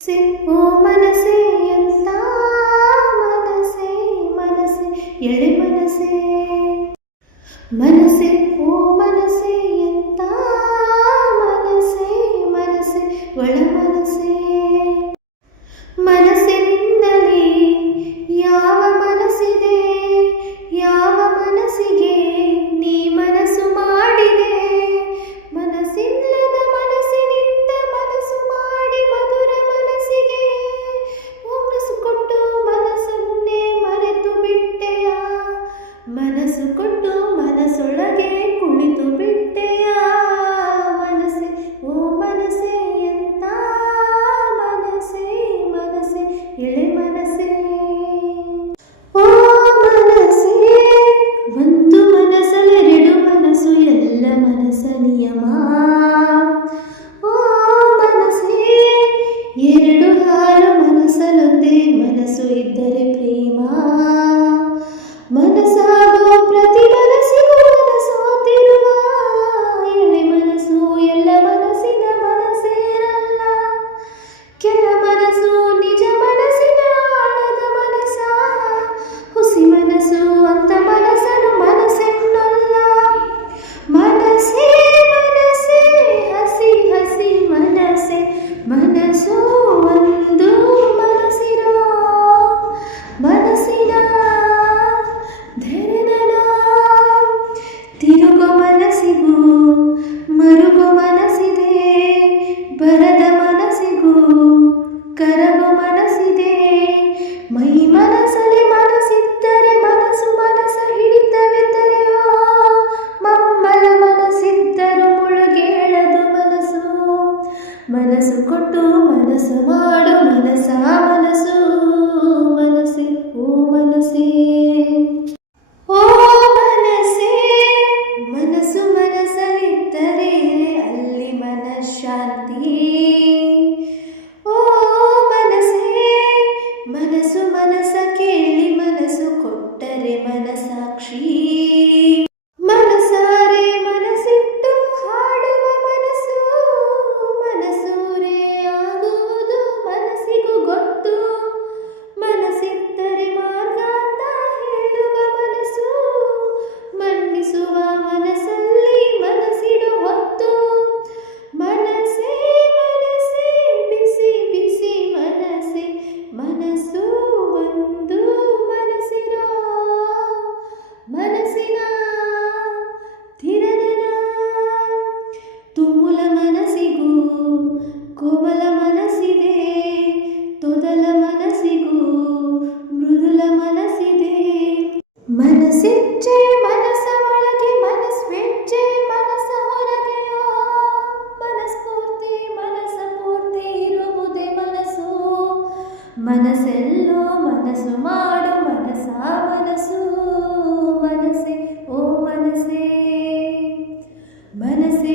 ಮನಸ್ಸೆ ಓ ಮನಸ್ಸೆ ಎಂತ ಮನಸ್ಸೆ ಮನಸ್ಸೆ ಎಳೆ ಮನಸ್ಸೆ ಮನಸ್ಸೆ ಓ ಮನಸ್ಸೆ ಎಂತ ಮನಸ್ಸೆ ಮನಸ್ಸೆ ಒಳ ಮನಸ್ಸೆ ಮನಸ್ಸಿನಿಂದಲೇ ಯಾವ ಮನಸ್ಸಿದೆ ಯಾವ ಮನಸ್ಸಿಗೆ ನೀ ಮನಸ್ಸು ಮಾಡಿದೆ ಮನಸ್ಸಿಲ್ಲದ ಮನಸ್ಸಿನಿಂದ ಮನಸ್ಸು ಮಾಡಿ ಮಧುರ ಮನಸ್ಸಿಗೆ ಮನಸ್ಸು ಕೊಟ್ಟು ಮನಸ್ಸನ್ನೇ ಮರೆತು ಬಿಟ್ಟೆಯ ಮನಸ್ಸು ಕೊಟ್ಟು ಮನಸ್ಸೊಳಗೆ ಕುಳಿತು ಬಿಟ್ಟೆಯ ಮನಸ್ಸೆ ಓ ಮನಸ್ಸೆ ಎಂತ ಮನಸ್ಸೆ ಮನಸ್ಸೆ ಎಳೆ ಮನಸ್ಸೆ ಓ ಮನಸ್ಸೆ ಒಂದು ಮನಸ್ಸಲ್ಲೆರಡು ಮನಸ್ಸು ಎಲ್ಲ ಮನಸ್ಸ ನಿಯಮ ಓ ಮನಸ್ಸೇ ಎರಡು ಹಾಲು ಮನಸ್ಸಲ್ಲೊಂದೇ ಮನಸ್ಸು ಇದ್ದರೆ ಪ್ರೇಮ ಮನಸ್ಸಾಗೋ ಪ್ರತಿ ಮನಸ್ಸಿಗೂ ಮನಸ್ಸೋತಿರುವ ಎಳೆ ಮನಸ್ಸು ಎಲ್ಲ ಮನಸ್ಸಿನ ಮನಸ್ಸೇರಲ್ಲ ಕೆಲ ಮನಸ್ಸು ನಿಜ ಮನಸ್ಸಿನ ಆಳದ ಮನಸ್ಸ ಹುಸಿ ಮನಸ್ಸು ಅಂತ ಮನಸ್ಸನ್ನು ಮನಸ್ಸೆನ್ನಲ್ಲ ಮನಸ್ಸೇ ಮನಸ್ಸೇ ಹಸಿ ಹಸಿ ಮನಸ್ಸೆ ಮನಸ್ಸು ಒಂದು ಮನಸ್ಸಿರೋ ಮನಸ್ಸಿನ ಧರನನ ತಿರುಗೋ ಮನಸ್ಸಿಗೂ ಮರುಗೋ ಮನಸ್ಸಿದೆ ಬರದ ಮನಸ್ಸಿಗೂ ಕರಗೋ ಮನಸ್ಸಿದೆ ಮೈ ಮನಸ್ಸಲ್ಲಿ ಮನಸ್ಸಿದ್ದರೆ ಮನಸ್ಸು ಮನಸ್ಸ ಹಿಡಿತವೆಂದರೆಯೋ ಮಮ್ಮಲ ಮನಸ್ಸಿದ್ದರೂ ಮುಳುಗೇಳದು ಮನಸ್ಸು ಮನಸ್ಸು ಕೊಟ್ಟು ಮನಸ್ಸು ಮಾಡು ಮನಸ್ಸ ಮನಸ್ಸು ಮನಸ್ಸೆ ಓ ಮನಸ್ಸೇ ಓ ಮನಸ್ಸೇ ಮನಸ್ಸು ಮನಸ್ಸಲ್ಲಿದ್ದರೆ ಅಲ್ಲಿ ಮನಃಶಾಂತಿ ಓ ಮನಸ್ಸೇ ಮನಸ್ಸು ಮನಸ್ಸ ಕೇಳಿ ಮನಸ್ಸು ಕೊಟ್ಟರೆ ಮನಸಾಕ್ಷಿ ಮನಸಾರೆ ಮನಸ್ಸಿಟ್ಟು ಹಾಡುವ ಮನಸ್ಸು ಮನಸೂರೆ ಆಗುವುದು ಮನಸ್ಸಿಗೂ ಗೊತ್ತು ಮನಸ್ಸಿದ್ದರೆ ಮಾರ್ಗ ಅಂತ ಹೇಳುವ ಮನಸ್ಸು ಮನ್ನಿಸುವ ಮನಸ್ಸಲ್ಲಿ ಮನಸ್ಸಿಡು ಹೊತ್ತು ಮನಸ್ಸೇ ಮನಸ್ಸೇ ಬಿಸಿ ಬಿಸಿ ಮನಸ್ಸೆ ಮನಸ್ಸು ಒಂದು ಮನಸ್ಸಿರೋ ಮನಸ್ಸಿನ ಧಿರನನ ತುಮುಲ ಮನಸ್ಸಿಗೂ ಕೋಮಲ ಮನಸ್ಸಿದೆ ತೊದಲ ಮನಸ್ಸಿಗೂ ಮೃದುಲ ಮನಸ್ಸಿದೆ ಮನಸ್ಸಿಚ್ಚೆ ಮನಸ್ಸ ಒಳಗೆ ಮನಸ್ವೆಚ್ಚೆ ಮನಸ್ಸ ಹೊರಗೆಯೋ ಮನಸ್ಫೂರ್ತಿ ಮನಸ್ಸ ಪೂರ್ತಿ ಇರುವುದೇ ಮನಸ್ಸು ಮನಸ್ಸೆಲ್ಲೋ ಮನಸ್ಸು ಮಾಡು ಮನಸ್ಸ ಮನಸ್ಸು ಮನಸ್ಸೆ ಓ ಮನಸ್ಸೇ ಮನಸ್ಸೇ